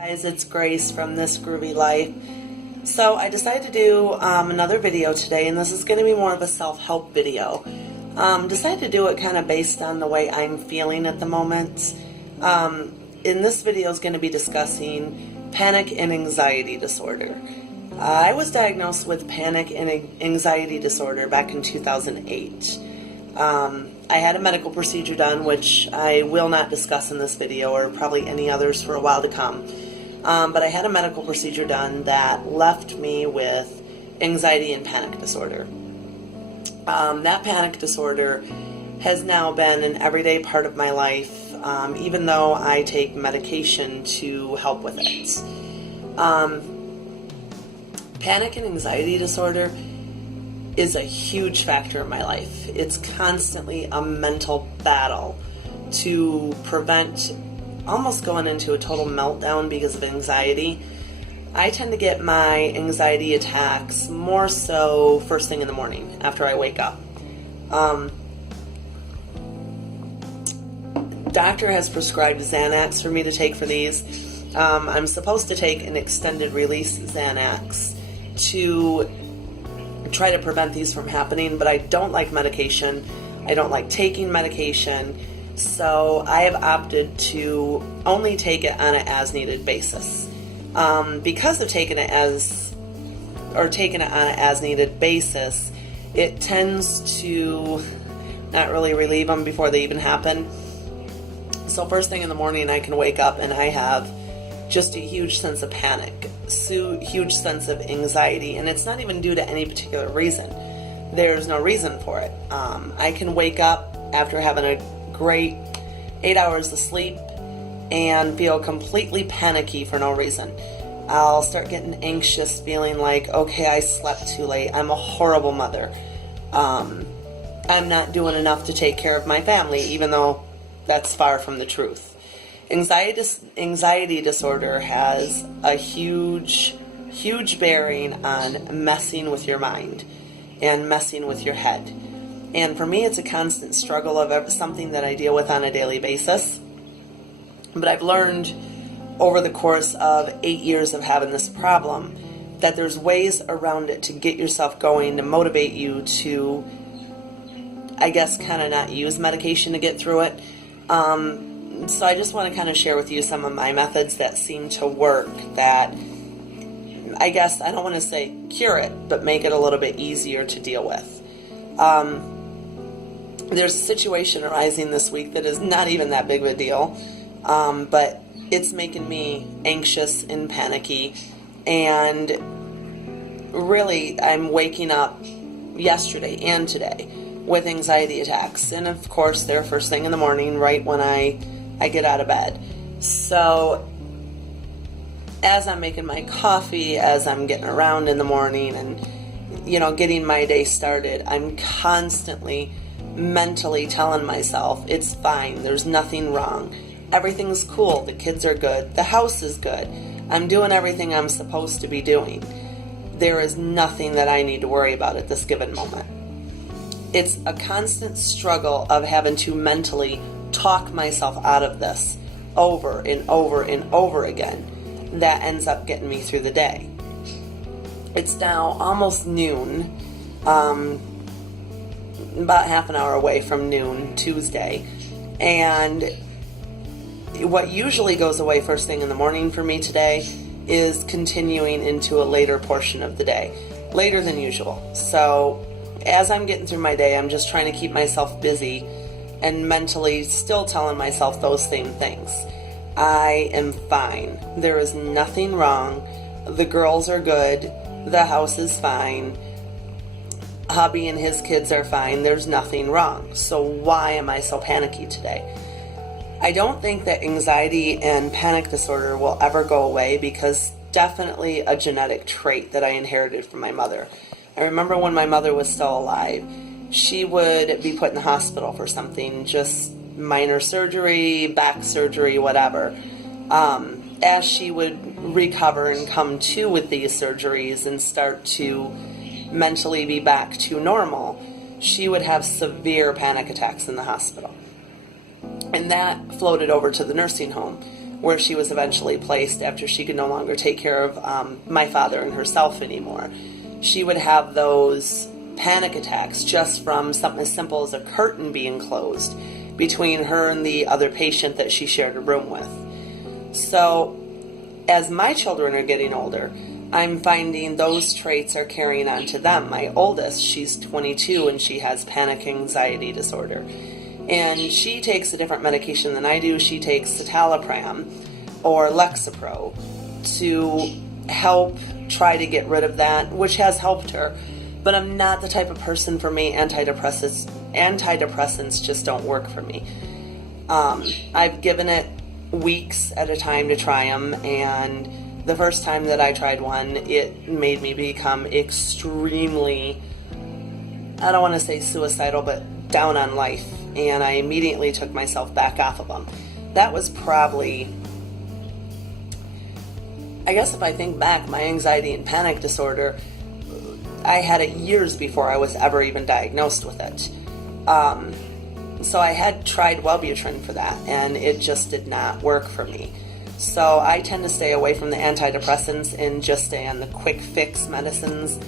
Guys, it's Grace from This Groovy Life. So I decided to do another video today, and this is going to be more of a self-help video. Decided to do it kind of based on the way I'm feeling at the moment. In this video is going to be discussing panic and anxiety disorder. I was diagnosed with panic and anxiety disorder back in 2008. I had a medical procedure done, which I will not discuss in this video or probably any others for a while to come. But I had a medical procedure done that left me with anxiety and panic disorder. That panic disorder has now been an everyday part of my life, even though I take medication to help with it. Panic and anxiety disorder is a huge factor in my life. It's constantly a mental battle to prevent almost going into a total meltdown because of anxiety. I tend to get my anxiety attacks more so first thing in the morning after I wake up. Doctor has prescribed Xanax for me to take for these. I'm supposed to take an extended release Xanax to try to prevent these from happening, but I don't like medication. I don't like taking medication. So I have opted to only take it on an as-needed basis. Because of taking it on an as-needed basis, it tends to not really relieve them before they even happen. So first thing in the morning, I can wake up and I have just a huge sense of panic, huge sense of anxiety, and it's not even due to any particular reason. There's no reason for it. I can wake up after having a great 8 hours of sleep and feel completely panicky for no reason. I'll start getting anxious, feeling like, okay, I slept too late. I'm a horrible mother. I'm not doing enough to take care of my family, even though that's far from the truth. Anxiety disorder has a huge bearing on messing with your mind and messing with your head. And for me, it's a constant struggle of something that I deal with on a daily basis. But I've learned over the course of 8 years of having this problem that there's ways around it to get yourself going, to motivate you to, I guess, kind of not use medication to get through it. So I just want to kind of share with you some of my methods that seem to work, that I guess, I don't want to say cure it, but make it a little bit easier to deal with. There's a situation arising this week that is not even that big of a deal, but it's making me anxious and panicky, and really I'm waking up yesterday and today with anxiety attacks, and of course they're first thing in the morning right when I get out of bed. So as I'm making my coffee, as I'm getting around in the morning and getting my day started, I'm constantly mentally telling myself it's fine, there's nothing wrong, everything's cool, the kids are good, the house is good, I'm doing everything I'm supposed to be doing. There is nothing that I need to worry about at this given moment. It's a constant struggle of having to mentally talk myself out of this over and over and over again that ends up getting me through the day. It's now almost noon, about half an hour away from noon Tuesday, and what usually goes away first thing in the morning for me today is continuing into a later portion of the day, later than usual. So as I'm getting through my day, I'm just trying to keep myself busy and mentally still telling myself those same things. I am fine. There is nothing wrong. The girls are good. The house is fine. Hubby and his kids are fine. There's nothing wrong. So why am I so panicky today? I don't think that anxiety and panic disorder will ever go away, because definitely a genetic trait that I inherited from my mother. I remember when my mother was still alive, she would be put in the hospital for something, just minor surgery, back surgery, whatever. As she would recover and come to with these surgeries and start to mentally be back to normal, she would have severe panic attacks in the hospital. And that floated over to the nursing home. where she was eventually placed after she could no longer take care of my father and herself anymore. She would have those panic attacks just from something as simple as a curtain being closed between her and the other patient that she shared a room with. So as my children are getting older, I'm finding those traits are carrying on to them. My oldest, she's 22 and she has panic anxiety disorder. And she takes a different medication than I do. She takes citalopram or Lexapro to help try to get rid of that, which has helped her. But I'm not the type of person, for me, antidepressants just don't work for me. I've given it weeks at a time to try them, and the first time that I tried one, it made me become extremely, I don't want to say suicidal, but down on life, and I immediately took myself back off of them. That was probably, I guess if I think back, my anxiety and panic disorder, I had it years before I was ever even diagnosed with it. So I had tried Wellbutrin for that, and it just did not work for me. So I tend to stay away from the antidepressants and just stay on the quick fix medicines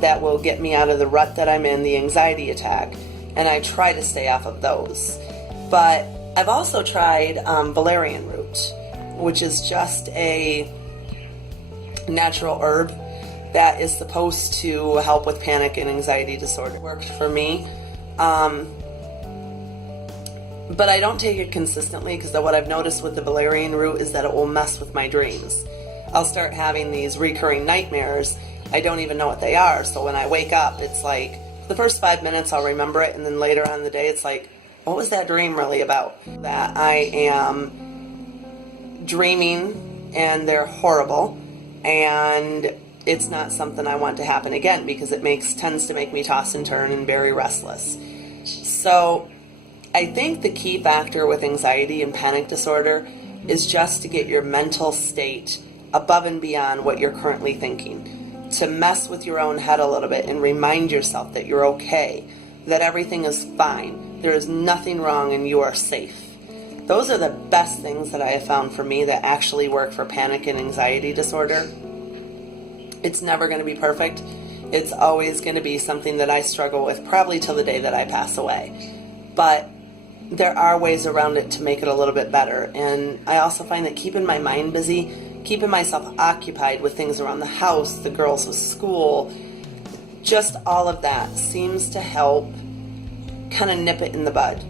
that will get me out of the rut that I'm in, the anxiety attack, and I try to stay off of those. But I've also tried valerian root, which is just a natural herb that is supposed to help with panic and anxiety disorder. It worked for me. But I don't take it consistently, because what I've noticed with the valerian root is that it will mess with my dreams. I'll start having these recurring nightmares. I don't even know what they are. So when I wake up, it's like the first 5 minutes I'll remember it, and then later on in the day it's like, what was that dream really about? That I am dreaming and they're horrible, and it's not something I want to happen again, because it tends to make me toss and turn and very restless. So I think the key factor with anxiety and panic disorder is just to get your mental state above and beyond what you're currently thinking. To mess with your own head a little bit and remind yourself that you're okay, that everything is fine, there is nothing wrong, and you are safe. Those are the best things that I have found for me that actually work for panic and anxiety disorder. It's never going to be perfect. It's always going to be something that I struggle with, probably till the day that I pass away. But there are ways around it to make it a little bit better. And I also find that keeping my mind busy, keeping myself occupied with things around the house, the girls with school, just all of that seems to help kind of nip it in the bud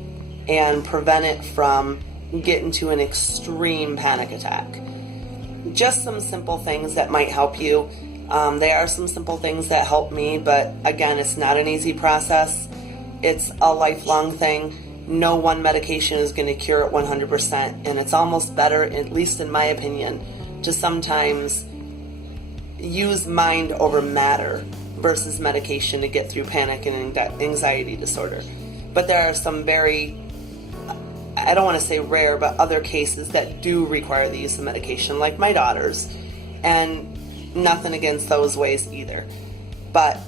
and prevent it from getting to an extreme panic attack. Just some simple things that might help you. There are some simple things that help me, but again, it's not an easy process. It's a lifelong thing. No one medication is going to cure it 100%, and it's almost better, at least in my opinion, to sometimes use mind over matter versus medication to get through panic and anxiety disorder. But there are some very, I don't want to say rare, but other cases that do require the use of medication, like my daughter's, and nothing against those ways either. But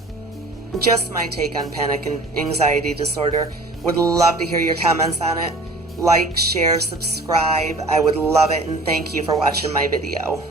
just my take on panic and anxiety disorder. Would love to hear your comments on it. Like, share, subscribe. I would love it, and thank you for watching my video.